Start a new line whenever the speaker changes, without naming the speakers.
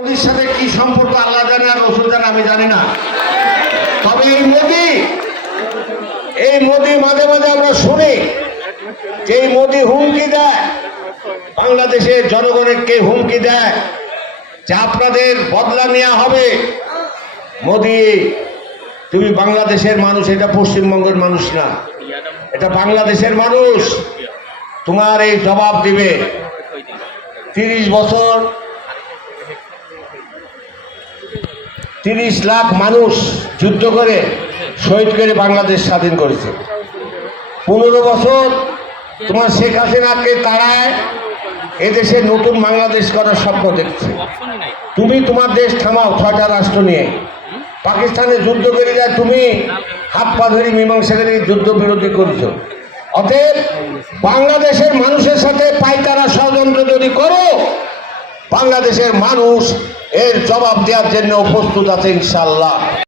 মোদির সাথে কি সম্পর্ক আল্লাহ জানে আর রসুল জানে আমি জানি না। তবে এই মোদি এই মোদি মাঝে মাঝে আমরা শুনি যে এই মোদি হুমকি দেয়, বাংলাদেশের জনগণকে হুমকি দেয়, যে আপনাদের বদলা নেওয়া হবে। মোদি, তুমি বাংলাদেশের মানুষ, এটা পশ্চিমবঙ্গের মানুষ না। এটা বাংলাদেশের মানুষ। তোমার এই জবাব দিবে। তিরিশ বছর তিরিশ লাখ মানুষ যুদ্ধ করে শহীদ করে বাংলাদেশ স্বাধীন করেছে। পনেরো বছর তোমার শেখ হাসিনাকে তাড়ায় এদেশে নতুন বাংলাদেশ করার স্বপ্ন দেখছে। তুমি তোমার দেশ থামাও ছয়টা রাষ্ট্র নিয়ে। পাকিস্তানে যুদ্ধ করে যায় তুমি, হাত পা ধরে মীমাংসা করে যুদ্ধ বিরোধী করেছ। অতএব বাংলাদেশের মানুষের সাথে পাইকারা ষড়যন্ত্র যদি করো, বাংলাদেশের মানুষ এর জবাব দেওয়ার জন্য প্রস্তুত আছে ইনশাল্লাহ